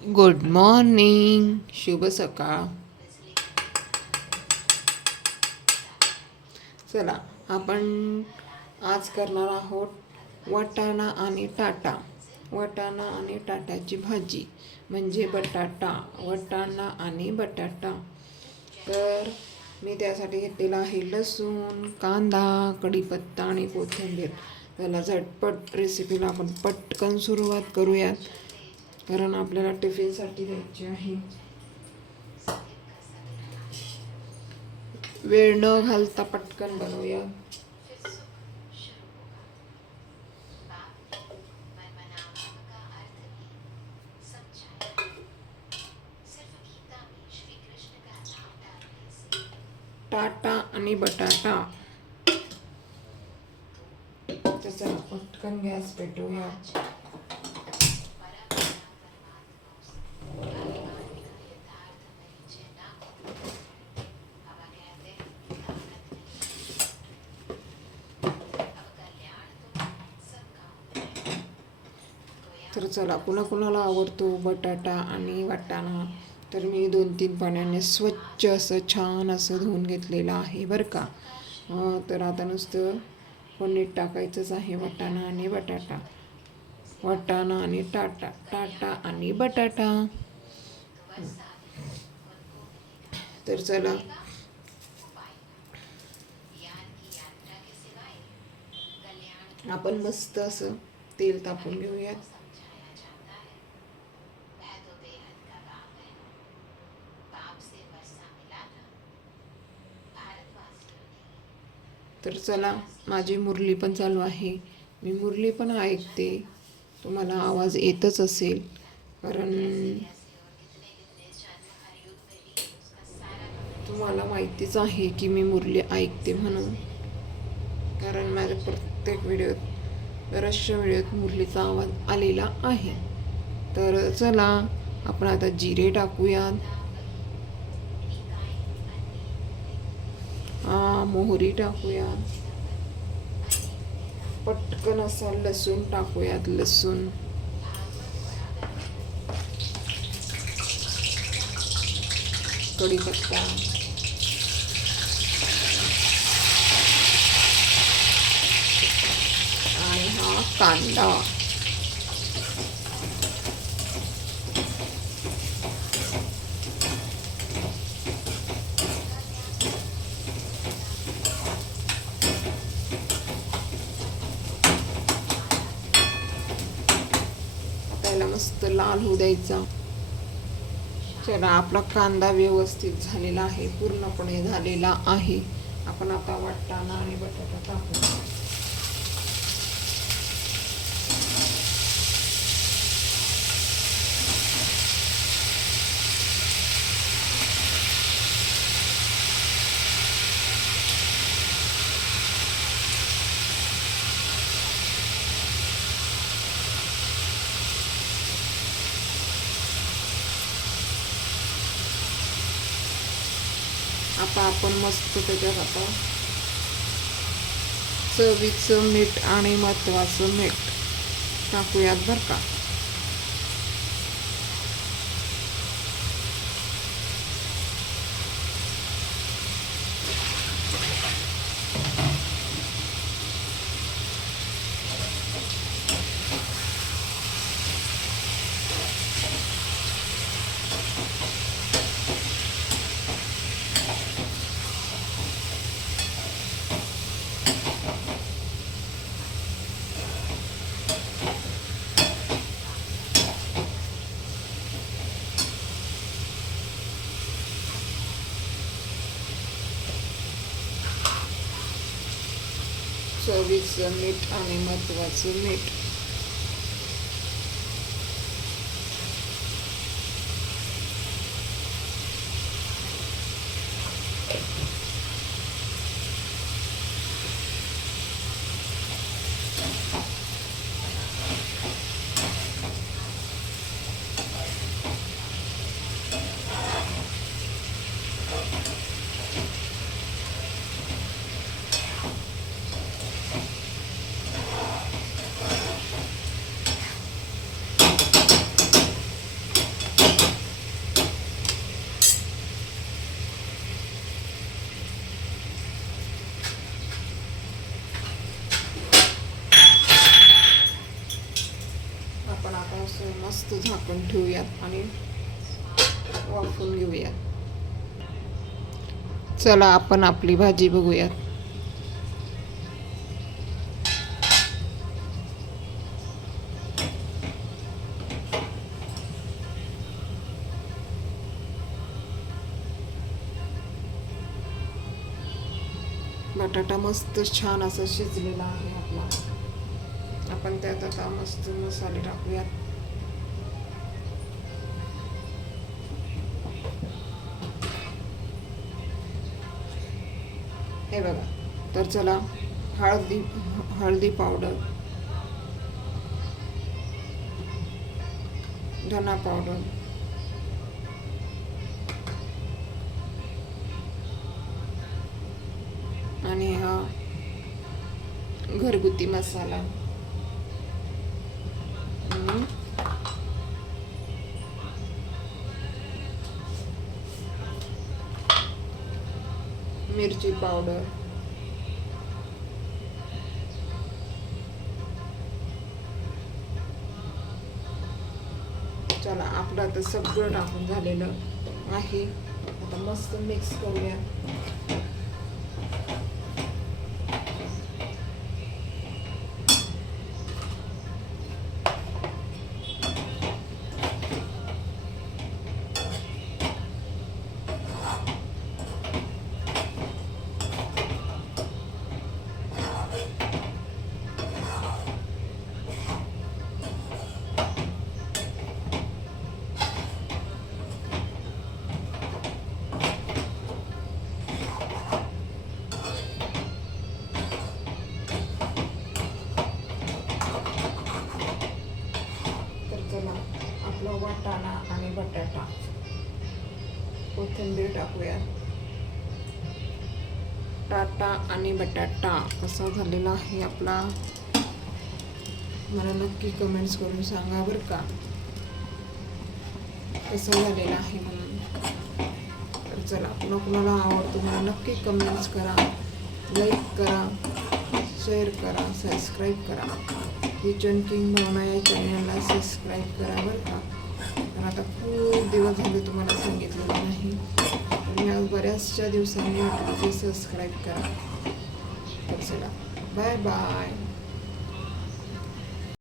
Good morning, शुभ सकाळ. चला, आपण आज करणार आहोत वाटाणा आणि टाटा. वाटाणा आणि टाटाची भाजी म्हणजे वाटाणा आणि बटाटा. तर मी त्यासाठी घेतलेला आहे लसूण, कांदा, कढीपत्ता आणि कोथिंबीर. त्याला झटपट रेसिपीला आपण पटकन सुरुवात करूयात, कारण आपल्याला टिफिनसाठी द्यायची आहे. वेळ न घालता पटकन बनवूया. टाटा आणि बटाटा. त्याचा पटकन गॅस पेटवूया. तर चला, कुणाकुणाला आवडतो बटाटा आणि वाटाणा, तर मी 2-3 पाण्याने स्वच्छ असं छान असं धुवून घेतलेलं आहे बरं का. तर आता नुसतं फोडणीत टाकायचंच आहे वाटाणा आणि बटाटा. वाटाणा आणि टाटा आणि बटाटा. तर चला, आपण मस्त असं तेल तापून घेऊयात. तर चला, माझी मुरली पण चालू आहे. मी मुरली पण ऐकते. तुम्हाला आवाज येतच असेल, कारण तुम्हाला माहितीच आहे की मी मुरली ऐकते म्हणून. कारण माझ्या प्रत्येक व्हिडिओत, बऱ्याचशा व्हिडिओत मुरलीचा आवाज आलेला आहे. तर चला, आपण आता जिरे टाकूयात. मोहरी टाकूयात. पटकन असा लसूण टाकूयात. लसूण, कढीपत्ता, आणि हा कांदा. त्याला मस्त लाल होऊ द्यायचा. चला, आपला कांदा व्यवस्थित झालेला आहे, पूर्णपणे झालेला आहे. आपण आता वाटाणा आणि बटाटा टाकू. आता आपण मस्त त्याच्यात आता चवीचं मीठ आणि महत्त्वाचं मीठ टाकूयात बरं का. चवीचं मीठ आणि महत्त्वाचं मीठ. मस्त झाकून ठेवूयात आणि वाफवून घेऊयात. चला आपण आपली भाजी बघूयात. बटाटा मस्त छान असा शिजलेला आहे आपला. आपण त्यात आता मस्त मसाले टाकूयात. हे बघा, तर चला हळदी पावडर, धना पावडर, आणि हा घरगुती मसाला, आणि मिरची पावडर, चला आपलं आता सगळं टाकून झालेलं आहे. आता मस्त मिक्स करूया. आपला वाटाणा आणि बटाटा, कोथिंबीर टाकूया. टाटा आणि बटाटा कसा झालेला आहे आपला, मला नक्की कमेंट्स करून सांगा बरं का, कसा झालेला आहे म्हणून. तर चला, कुणाला आवडतो मला नक्की कमेंट्स करा, लाईक करा, शेअर करा, सबस्क्राईब करा. किचन किंग भावना या चॅनलला सबस्क्राईब करा बरं का. तर आता खूप दिवस झाले तुम्हाला सांगितलेलं नाही, तर मी आज बऱ्याचशा दिवसांनी म्हटलं की सबस्क्राईब करा. तर चला, बाय बाय.